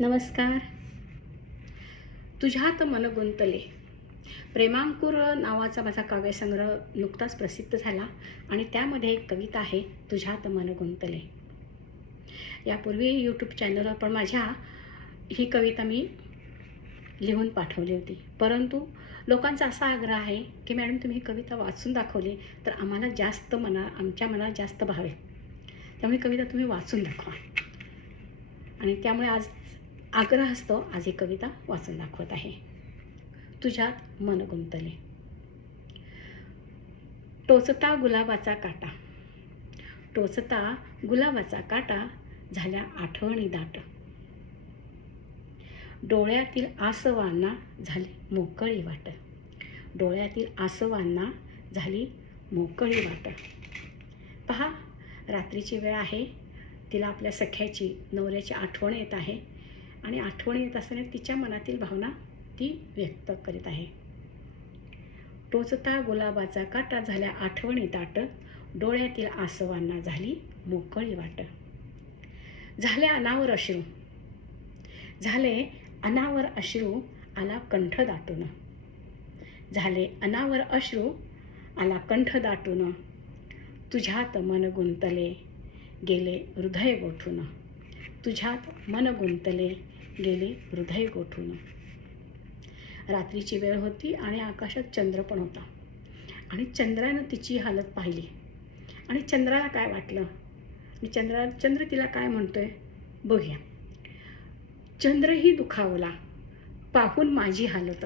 नमस्कार. तुझ्यात मन गुंतले. प्रेमांकुर नावाचा माझा काव्यसंग्रह नुकताच प्रसिद्ध झाला आणि त्यामध्ये एक कविता आहे, तुझ्यात मन गुंतले. यापूर्वी यूट्यूब चॅनलवर पण माझ्या ही कविता मी लिहून पाठवली होती, परंतु लोकांचा असा आग्रह आहे की मॅडम तुम्ही ही कविता वाचून दाखवली तर आम्हाला आमच्या मनात जास्त भावेल, त्यामुळे कविता तुम्ही वाचून दाखवा. आणि त्यामुळे आज आग्रह असतो, आज ही कविता वाचून दाखवत आहे. तुझ्यात मन गुंतले. टोचता गुलाबाचा काटा, टोचता गुलाबाचा काटा, झाल्या आठवणी दाट. डोळ्यातील आसवांना झाली मोकळी वाट, डोळ्यातील आसवांना झाली मोकळी वाट. पहा, रात्रीची वेळ आहे, तिला आपल्या सख्याची, नवऱ्याची आठवण येत आहे आणि आठवण येत असताना तिच्या मनातील भावना ती व्यक्त करीत आहे. टोचता गुलाबाचा काटा, झाल्या आठवणी दाट, डोळ्यातील आसवांना झाली मोकळी वाट. झाले अनावर अश्रू, झाले अनावर अश्रू, आला कंठ दाटून. झाले अनावर अश्रू, आला कंठ दाटून. तुझ्यात मन गुंतले, गेले हृदय गोठून. तुझ्यात मन गुंतले, गेले हृदय गोठून. रात्रीची वेळ होती आणि आकाशात चंद्र पण होता आणि चंद्रानं तिची हालत पाहिली आणि चंद्राला काय वाटलं आणि चंद्र तिला काय म्हणतोय बघूया. चंद्रही दुखावला पाहून माझी हालत,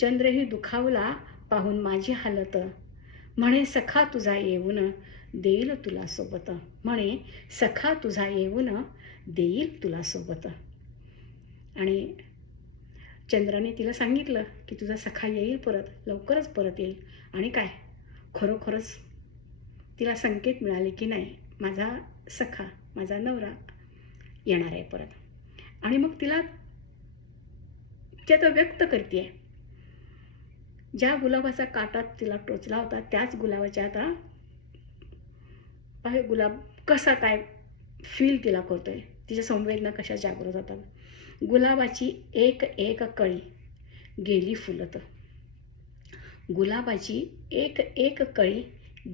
चंद्रही दुखावला पाहून माझी हालत. म्हणे सखा तुझा येऊन देईल तुला सोबत, म्हणे सखा तुझा येऊन देईल तुला सोबत. आणि चंद्राने तिला सांगितलं की तुझा सखा येईल परत, लवकरच परत येईल. आणि काय, खरोखरच तिला संकेत मिळाले की नाही, माझा सखा, माझा नवरा येणार आहे परत. आणि मग तिला त्यात व्यक्त करते, ज्या गुलाबाचा काटा तिला टोचला होता त्याच गुलाबाच्या आता आहे, गुलाब कसा काय फील तिला करतोय, तिच्या संवेदना कशा जागृत होतात. गुलाबाची एक एक कळी गेली फुलत, गुलाबाची एक एक कळी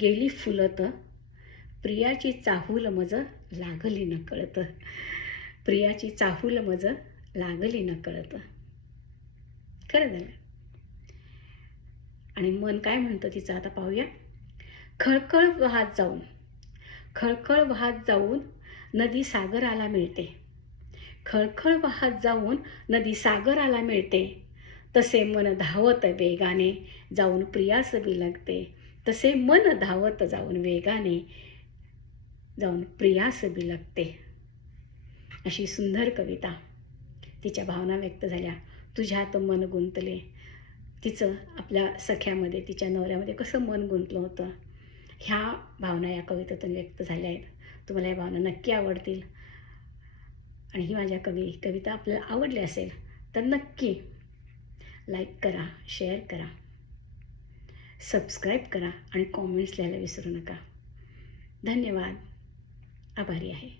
गेली फुलत. प्रियाची चाहूल मज लागली न कळत, प्रियाची चाहूल मज लागली न कळत. खरं झालं. आणि मन काय म्हणतं तिचं आता पाहूया. खळखळ वाहत जाऊन, खळखळ वाहत जाऊन नदी सागराला मिळते, खळखळ वाहत जाऊन नदी सागराला मिळते. तसे मन धावत वेगाने जाऊन प्रियास बिलगते, तसे मन धावत जाऊन वेगाने जाऊन प्रियास बिलगते. अशी सुंदर कविता, तिच्या भावना व्यक्त झाल्या. तुझ्यात मन गुंतले. तिचं आपल्या सख्यामध्ये, तिच्या नवऱ्यामध्ये कसं मन गुंतलं होतं, ह्या भावना या कवितेतून व्यक्त झाल्या आहेत. तुम्हाला या भावना नक्की आवडतील. आणि ही माझ्या कविता आपल्याला आवडली असेल तर नक्की लाईक करा, शेअर करा, सबस्क्राईब करा आणि कॉमेंट्स लिहायला विसरू नका. धन्यवाद. आभारी आहे.